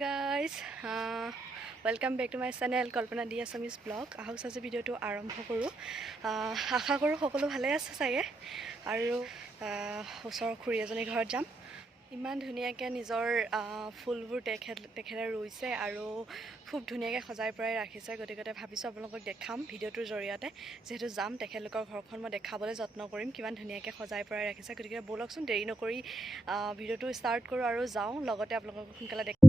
Guys, welcome back to my channel Kalpana D Assamese blog. আহক আজি ভিডিওটো আৰম্ভ কৰোঁ। আশা কৰোঁ সকলো ভালে আছে চাগে আৰু ওচৰৰ খুৰী এজনী ঘৰত যাম। ইমান ধুনীয়াকৈ নিজৰ ফুলবোৰ তেখেতে ৰুইছে আৰু খুব ধুনীয়াকৈ সজাই পৰাই ৰাখিছে। গতিকে ভাবিছোঁ আপোনালোকক দেখাম ভিডিওটোৰ জৰিয়তে। যেহেতু যাম তেখেতলোকৰ ঘৰখন মই দেখাবলৈ যত্ন কৰিম কিমান ধুনীয়াকৈ সজাই পৰাই ৰাখিছে। গতিকে ব'লকচোন দেৰি নকৰি ভিডিওটো ষ্টাৰ্ট কৰোঁ আৰু যাওঁ, লগতে আপোনালোকক সোনকালে দেখাম।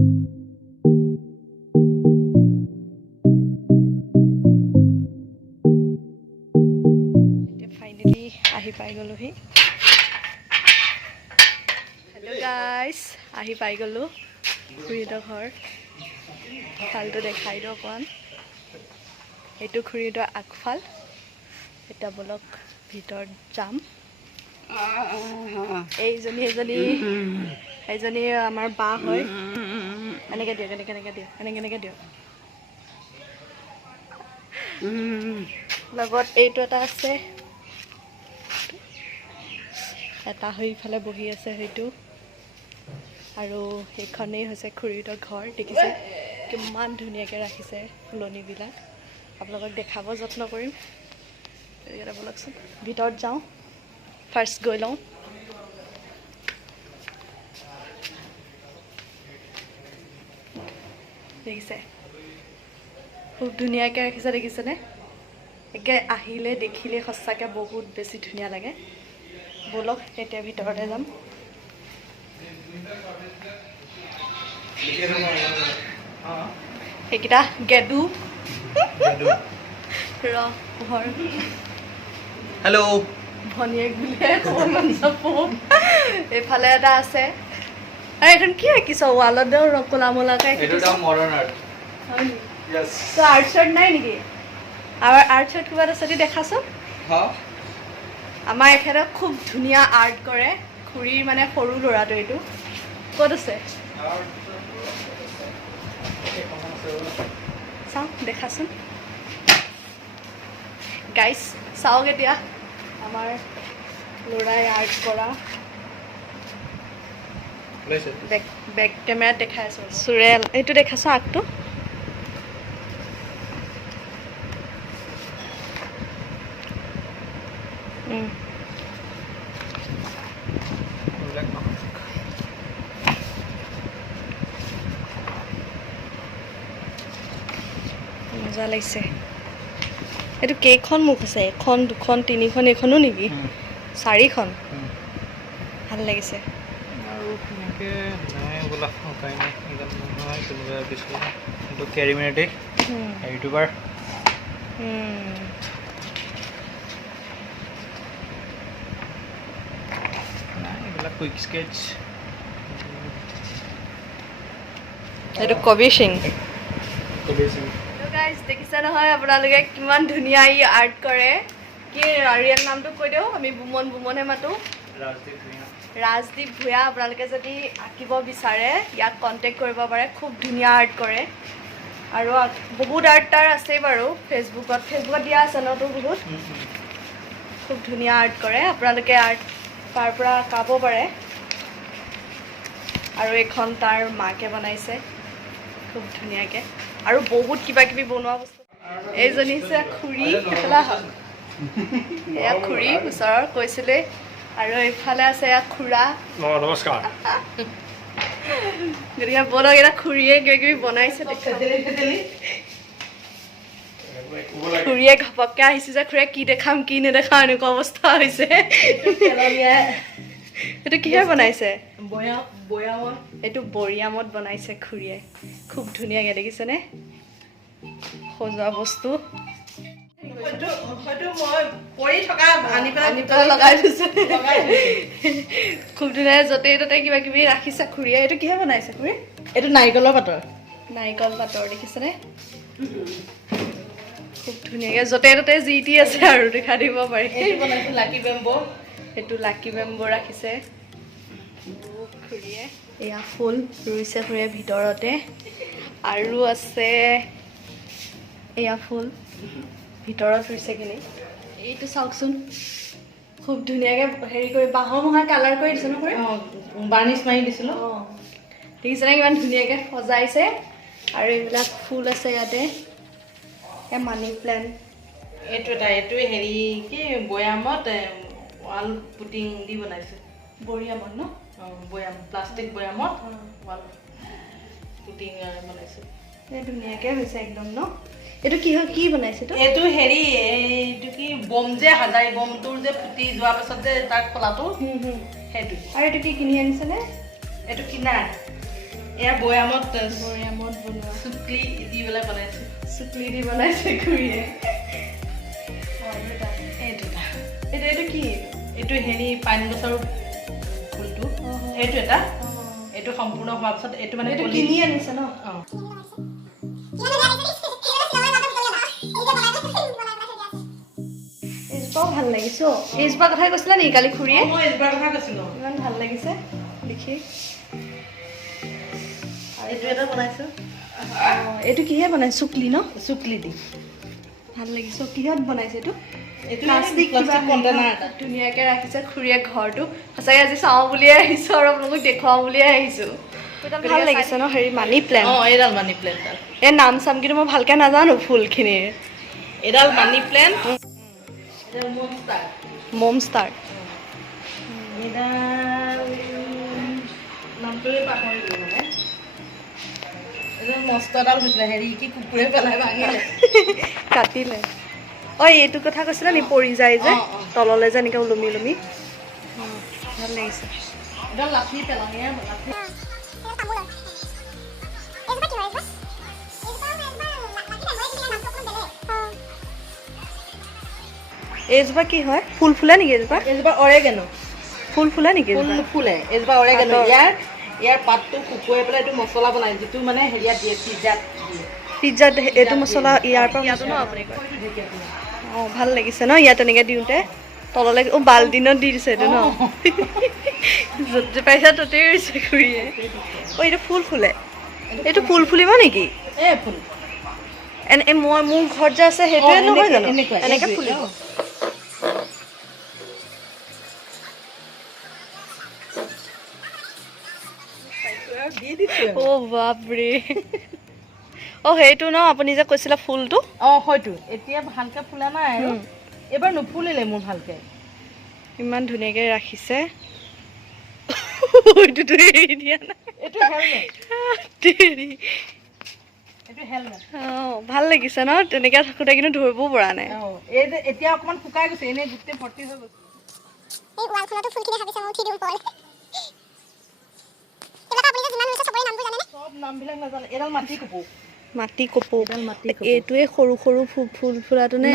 ফাইনেলি আহি পাই গ'লোহি। হেল্ল' গাইজ, আহি পাই গ'লোঁ খুৰীহঁতৰ ঘৰ। ফালটো দেখাই দিওঁ অকণমান। এইটো খুৰীহঁতৰ আগফাল। এতিয়া ব'লক ভিতৰত যাম। এইজনী আমাৰ বা হয়। এনেকৈ দিয়ক এনেকৈ দিয়ক। লগত এইটো এটা আছে, এটা সেইফালে বহি আছে সেইটো, আৰু সেইখনেই হৈছে খুৰীহঁতৰ ঘৰ। দেখিছে কিমান ধুনীয়াকৈ ৰাখিছে ফুলনিবিলাক। আপোনালোকক দেখাব যত্ন কৰিম। গতিকে ব'লকচোন ভিতৰত যাওঁ। ফাৰ্ষ্ট গৈ লওঁ। দেখিছে খুব ধুনীয়াকৈ ৰাখিছে, দেখিছেনে? একে আহিলে দেখিলে সঁচাকৈ বহুত বেছি ধুনীয়া লাগে। ব'লক এতিয়া ভিতৰতে যাম। সেইকেইটা গেদু পোহৰ হেল্ল' ভনীয়েক বুলিয়ে এইফালে এটা আছে। আৰু এইখন কি আঁকিছ ৱালত? ক'লা মোলাকৈ আৰ্ট চাৰ্ট নাই নেকি? আমাৰ আৰ্ট চাৰ্ট কিবা এটা যদি দেখাচোন। আমাৰ এখেতে খুব ধুনীয়া আৰ্ট কৰে। খুৰীৰ মানে সৰু ল'ৰাটো এইটো। ক'ত আছে চাওঁ, দেখাচোন গাইজ। চাওক এতিয়া আমাৰ ল'ৰাই আৰ্ট কৰা। বেক কেমেৰাত দেখাই আছোঁ। চুৰেল এইটো দেখাচোন আগটো। মজা লাগিছে। এইটো কেইখন মুখ আছে? এখন, দুখন, তিনিখন, এইখনো নেকি? চাৰিখন। ভাল লাগিছে। ইউটিউবাৰ এইবিলাক কুইক স্কেটছ। এইটো কবিৰ সিং। গাইজ দেখিছে নহয় আপোনালোকে কিমান ধুনীয়া ই আৰ্ট কৰে। কি ৰিয়েল নামটো কৈ দিওঁ, আমি বুমনহে মাতোঁ। ৰাজদীপ ভূঞা। আপোনালোকে যদি আঁকিব বিচাৰে ইয়াক কণ্টেক্ট কৰিব পাৰে। খুব ধুনীয়া আৰ্ট কৰে আৰু বহুত আৰ্ট তাৰ আছেই বাৰু। ফেচবুকত দিয়া আছে ন তোৰ বহুত। খুব ধুনীয়া আৰ্ট কৰে। আপোনালোকে আৰ্ট তাৰ পৰা আঁকাব পাৰে। আৰু এইখন তাৰ মাকে বনাইছে খুব ধুনীয়াকৈ। আৰু বহুত কিবা কিবি বনোৱা বস্তু। এইজনী হৈছে খুৰী। এয়া খুৰী ওচৰৰ কৈছিলে। আৰু এইফালে আছে এয়া খুৰা। নমস্কাৰ। গতিকে ব'লক এতিয়া খুৰীয়ে কিবা কিবি বনাইছে। খুৰীয়ে ঘপককৈ আহিছে যে খুৰীয়ে কি দেখাম কি নেদেখাম এনেকুৱা অৱস্থা হৈছে। এইটো কিহে বনাইছে? এইটো বৈয়ামত বনাইছে খুৰীয়ে। খুব ধুনীয়াকৈ দেখিছেনে সজোৱা বস্তু। লগাই দিছে খুব ধুনীয়া। য'তে ত'তে কিবা কিবি ৰাখিছে খুৰীয়ে। এইটো কিহে বনাইছে খুৰী? এইটো নাৰিকলৰ পাতৰ। দেখিছেনে? খুব ধুনীয়াকৈ য'তে ত'তে যি টি আছে আৰু দেখা দিব পাৰি। সেইটো লাকি বেম্বো ৰাখিছে খুৰীয়ে। এয়া ফুল ৰুইছে খুৰীয়ে ভিতৰতে। আৰু আছে এয়া ফুল ভিতৰত ৰুইছে কিনি। এইটো চাওকচোন খুব ধুনীয়াকৈ হেৰি কৰি বাঁহৰ মূঢ়া কালাৰ কৰি দিছে ন খুৰী? বাৰ্নিছ মাৰি দিছিলোঁ। দেখিছেনে কিমান ধুনীয়াকৈ সজাইছে আৰু এইবিলাক ফুল আছে ইয়াতে মানি প্লেণ্ট এইটো হেৰি কি বয়ামত ৱাল পুটিং দি বনাইছে বঢ়িয়ামত ন বয়াম প্লাষ্টিক বয়ামত ৱাল পুটিং বনাইছে ধুনীয়াকৈ হৈছে একদম ন এইটো কি হয় কি বনাইছে এইটো হেৰি এইটো কি বম যে হাজাৰী বমটোৰ যে ফুটি যোৱাৰ পাছত যে তাৰ খোলাটো সেইটো আৰু এইটো কি কিনি আনিছেনে এইটো কিনা এয়া বয়ামত বনোৱা চুকলি দি পেলাই বনাইছে চুকলি দি বনাইছে খুৰীয়ে এইটো কি এইটো হেৰি পাইন গছৰ ফুলটো এইটো এটা এইটো সম্পূৰ্ণ হোৱাৰ পিছত এইটো মানে এইটো কিনি আনিছে ন এইজোপাও ভাল লাগিছে এইজোপা কথাই কৈছিলা নেকি কালি খুৰীয়ে মই এইজোপাৰ কথা কৈছিলোঁ ইমান ভাল লাগিছে দেখি এইটো এটা বনাইছোঁ এইটো কিহে বনাইছে চুকলি ন চুকলি দি ভাল লাগিছে কিহত বনাইছে এইটো এইটো প্লাষ্টিক কিবা কণ্টেনাৰ এটা ধুনীয়াকৈ ৰাখিছে খুৰীয়ে ঘৰটো সঁচাকৈ আজি চাওঁ বুলিয়ে আহিছোঁ আৰু আপোনালোকক দেখুৱাওঁ বুলিয়ে আহিছোঁ ভাল লাগিছে ন হেৰি মানি প্লেণ্ট এইডাল মানি প্লেণ্টডাল এই নাম চাম কিন্তু মই ভালকৈ নাজানো ফুলখিনিৰ এইডাল মানি প্লেণ্ট এইডাল মম ষ্টাৰ এইডাল নামটোৱে পাহৰিলোঁ মানে এইডাল মস্ত এডাল হৈছিলে হেৰি কি কুকুৰে পেলাই ভাঙিলে কাটিলে এইটো কথা কৈছিলে নি পৰি যায় যে তললৈ যে এনেকৈ ওলমি ওলমি ভাল লাগিছে এইডাল লাঠি পেলনীয়া লাঠি এইজোপা কি হয় ফুল ফুলে নেকি এইজোপা এইজোপা অৰেগেনো ফুল ফুলে নেকি ফুল নুফুলে এইজোপা অৰেগেনো ইয়াৰ পাতটো শুকুৱাই পেলাই এইটো মছলা বনাই যিটো মানে হেৰিয়াত দিয়ে পিজ্জাত এইটো মছলা ইয়াৰ পৰা ইয়াতো ন আপুনি ভাল লাগিছে ন ইয়াত তেনেকৈ দিওঁতে তললৈ বাল্টিনত দি দিছে এইটো ন য'তে পাইছা ত'তেই দিছে খুৰীয়ে এইটো ফুল ফুলে এইটো ফুল ফুলিব নেকি ফুল মোৰ ঘৰত যে আছে সেইটোৱে নহয় জানো এনেকৈ ফুলিব বাপৰে সেইটো ন আপুনি যে কৈছিলে ফুলটো হয়তো এতিয়া ভালকে ফুলা নাই আৰু এবাৰ নুফুলিলে মোৰ ভালকে ইমান ধুনীয়াকৈ ৰাখিছে এইটোতো এৰি দিয়া নাই এইটো হেলমেট ভাল লাগিছে ন তেনেকৈ থাকোঁতে কিন্তু ধৰিবও পৰা নাই এতিয়া অকণমান শুকাই গৈছে এনেই গোটেই ভৰ্তি হৈ গৈছে এই ৱালখনতো ফুলখিনি ভাবিছে মই উঠি দিওঁ পৰে সব নামবিলাক নাজানে এডাল মাটি কপৌ এইটোৱে সৰু সৰু ফুল ফুলাটো নে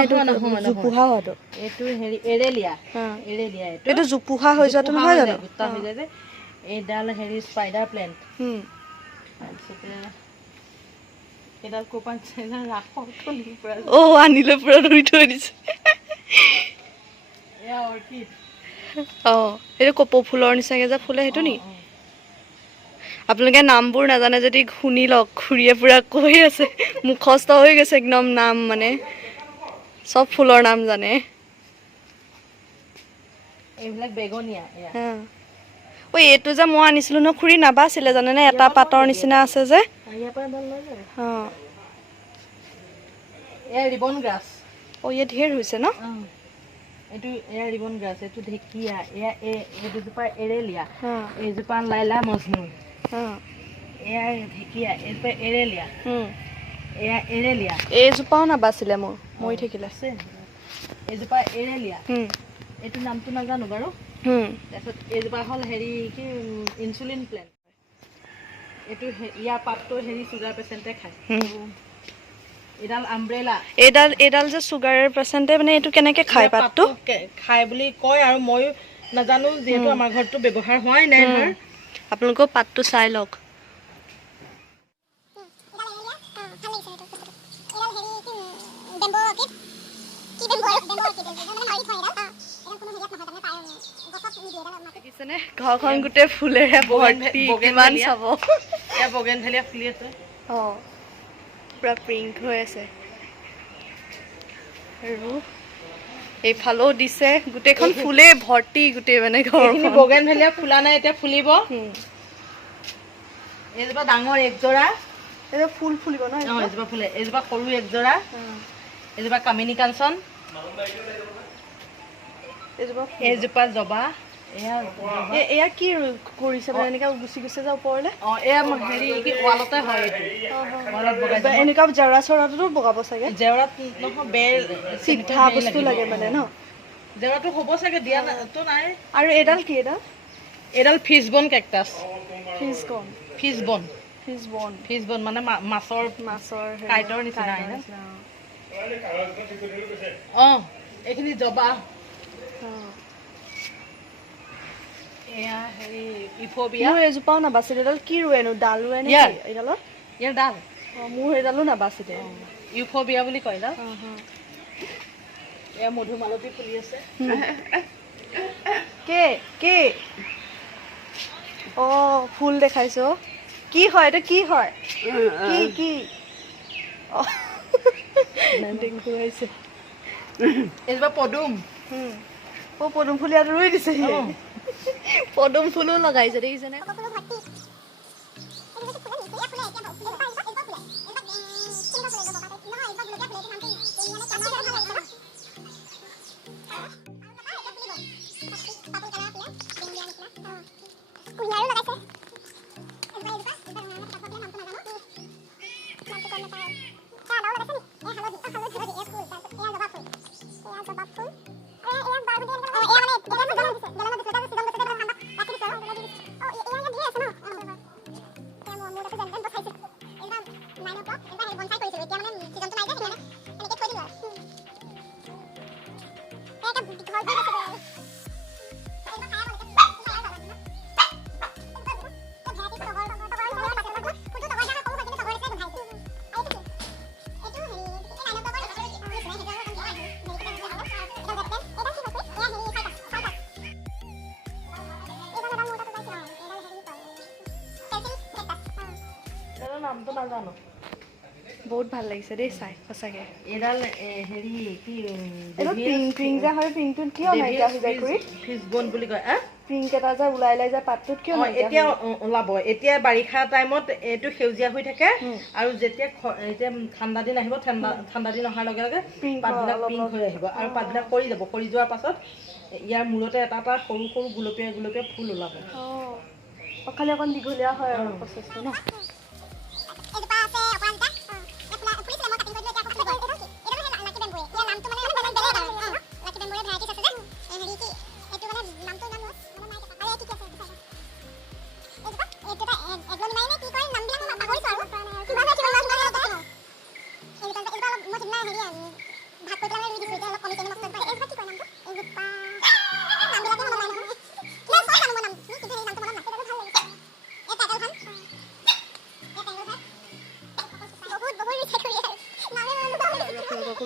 জোপোহা হোৱাটো এইটো হেৰি এৰেলিয়া এইটো জোপোহা হৈ যোৱাটো নহয় জানো গোটা হৈ যায় যে এইডাল হেৰি স্পাইডাৰ প্লেণ্ট তাৰপিছতে এইডাল কোপান আনিলে পুৰা ধৰি থৈ দিছে এয়া অৰ্কিড এইটো কপৌ ফুলৰ নিচিনাকৈ যে ফুলে সেইটো নি আপোনালোকে নামবোৰ নাজানে যদি শুনি লওক খুৰীয়ে পুৰা কৈ আছে মুখস্থ হৈ গৈছে একদম নাম মানে চব ফুলৰ নাম জানে এইবিলাক বেগনীয়া এইটো যে মই আনিছিলোঁ ন খুৰী নাবাছিলে জানেনে এটা পাতৰ নিচিনা আছে যে ৰিবন গ্ৰাছ ইয়াত ঢেৰ হৈছে ন এইটো এয়া ৰিবন গ্ৰাছ এইটো ঢেকীয়া এয়া এইজোপা এৰেলিয়া এইজোপা লাইলা মজনু এয়া ঢেকীয়া এইজোপা এৰেলিয়া এয়া এৰেলিয়া এইজোপাও নাবাছিলে মোৰ মৰি থাকিলে এইজোপা এৰেলিয়া এইটো নামটো নাজানো বাৰু তাৰপিছত এইজোপা হ'ল হেৰি কি ইনচুলিন প্লেণ্ট এইটো ইয়াৰ পাতটো হেৰি চুগাৰ পেচেণ্টে খায় এইডাল আমব্ৰেলা এইডাল যে চুগাৰৰ পেচেণ্টে মানে এইটো কেনেকৈ খায় পাতটো খায় বুলি কয় আৰু ময়ো নাজানো যিহেতু আমাৰ ঘৰতো ব্যৱহাৰ হোৱাই নাই ধৰ আপোনালোকেও পাতটো চাই লওক ঘৰখন গোটেই ফুলেৰে ভৰ্তি কিমান চাব এয়া বগেনভেলিয়া ফুলি আছে পুৰা পিংক হৈ আছে আৰু এইফালেও দিছে গোটেইখন ফুলে ভৰ্তি গোটেই মানে ঘৰখন বগেনভেলিয়া ফুলা নাই এতিয়া ফুলিব এইজোপা ডাঙৰ একজোৰা এইটো ফুল ফুলিব ন অঁ এইজোপা ফুলে এইজোপা সৰু একজোৰা এইজোপা কামিনী কাঞ্চন এইজোপা জবা এয়া কি কৰিছে মানে এনেকা গুচি গুচি যায় ওপৰলে অঁ এয়া হেৰি কি ৱালতে হয় ৱালত বগাই এনেকা জেওৰা চৰাটোতো বগাব চাগে জেওৰাত নহয় বেৰ চিধা বস্তু লাগে মানে ন জেওৰাটো হ'ব চাগে দিয়াটো নাই আৰু এডাল কি এডাল এডাল ফিছবন কেকটাছ ফিজবন ফিছবন মানে মাছৰ কাইটৰ নিচিনা অঁ এইখিনি জবা এয়া হেৰি ইফবিয়া মোৰ এজোপাও নাবাচিলে এডাল কি ৰুৱেনো ডাল ৰুৱে নে এডালত ইয়াৰ ডাল মোৰ এডালো নাবাচিলে ইউফবিয়া বুলি কয় না এয়া মধুমালতী ফুলি আছে কে অঁ ফুল দেখাইছো কি হয় এইটো কি হয় কি ঘূৰাইছে এইজোপা পদুম পদুম ফুল ইয়াত ৰুই দিছে পদুম ফুলো লগাইছে দেখিছেনে নামটো নাজানো বহুত ভাল লাগিছে দেই চাই সঁচাকে এডাল হেৰি কি পিং যে হয় পিংটোত কিয় নাইকিয়া হৈ যায় কৰি ফিছবন বুলি কয় পিংক এটা যে ওলাই যায় পাতটোত কিয় এতিয়া ওলাব এতিয়া বাৰিষা টাইমত এইটো সেউজীয়া হৈ থাকে আৰু যেতিয়া এতিয়া ঠাণ্ডা দিন আহিব ঠাণ্ডা দিন অহাৰ লগে লগে পাতবিলাক পিংক হৈ আহিব আৰু পাতবিলাক সৰি যাব সৰি যোৱাৰ পাছত ইয়াৰ মূৰতে এটা এটা সৰু সৰু গুলপীয়া গুলপীয়া ফুল ওলাব খালি অকণ দীঘলীয়া হয় আৰু প্ৰচেছটো ন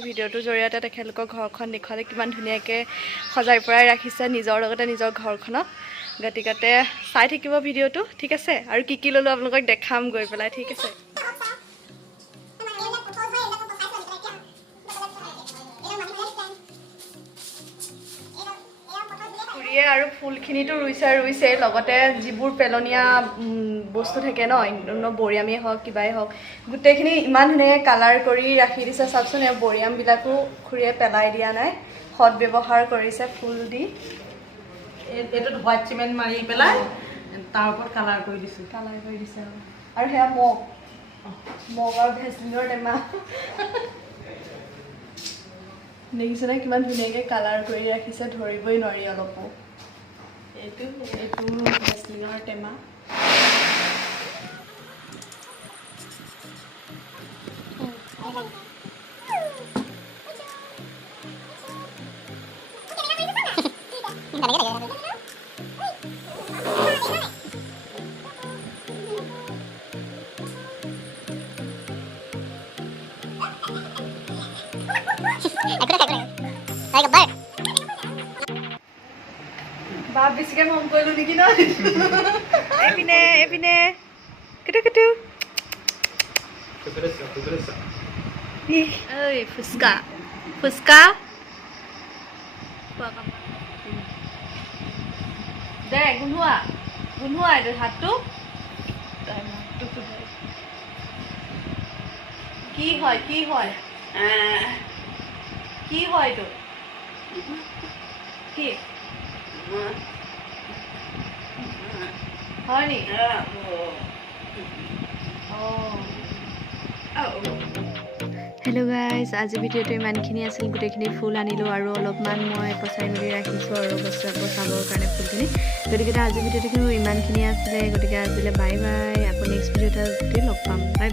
ভিডিঅ'টোৰ জৰিয়তে তেখেতলোকৰ ঘৰখন দেখুৱালে কিমান ধুনীয়াকৈ সজাই পৰাই ৰাখিছে নিজৰ লগতে নিজৰ ঘৰখনক গতিকে চাই থাকিব ভিডিঅ'টো ঠিক আছে আৰু কি ল'লোঁ আপোনালোকক দেখাম গৈ পেলাই ঠিক আছে খুৰীয়ে আৰু ফুলখিনিতো ৰুইছে লগতে যিবোৰ পেলনীয়া বস্তু থাকে ন বৰিয়ামেই হওক কিবাই হওক গোটেইখিনি ইমান ধুনীয়াকৈ কালাৰ কৰি ৰাখি দিছে চাওকচোন এই বৰিয়ামবিলাকো খুৰীয়ে পেলাই দিয়া নাই সৎ ব্যৱহাৰ কৰিছে ফুল দি এইটোত হোৱাইট চিমেণ্ট মাৰি পেলাই তাৰ ওপৰত কালাৰ কৰি দিছে আৰু সেয়া মগ আৰু ভেচলিনৰ টেমা দেখিছেনে কিমান ধুনীয়াকৈ কালাৰ কৰি ৰাখিছে ধৰিবই নোৱাৰি অলপো এইটো ভেচলিনৰ টেমা বাপ বেছিকৈ মন কৰিলোঁ নেকি ন এইপিনে কেটু ঐ ফুচকা দে গোন্ধোৱা এইটো হাতটো কি হয় কি হয় কি হয় এইটো কি হয় নি হেল্ল' গাইজ, আজি ভিডিঅ'টো ইমানখিনি আছিল। গোটেইখিনি ফুল আনিলোঁ আৰু অলপমান মই পচাই মেলি ৰাখিছোঁ আৰু বচাবৰ কাৰণে ফুলখিনি। গতিকে আজি ভিডিঅ'টো ইমানখিনি আছিলে। গতিকে আজিলৈ বাই বাই। আকৌ নেক্সট ভিডিঅ'ত লগ পাম। Bye bye.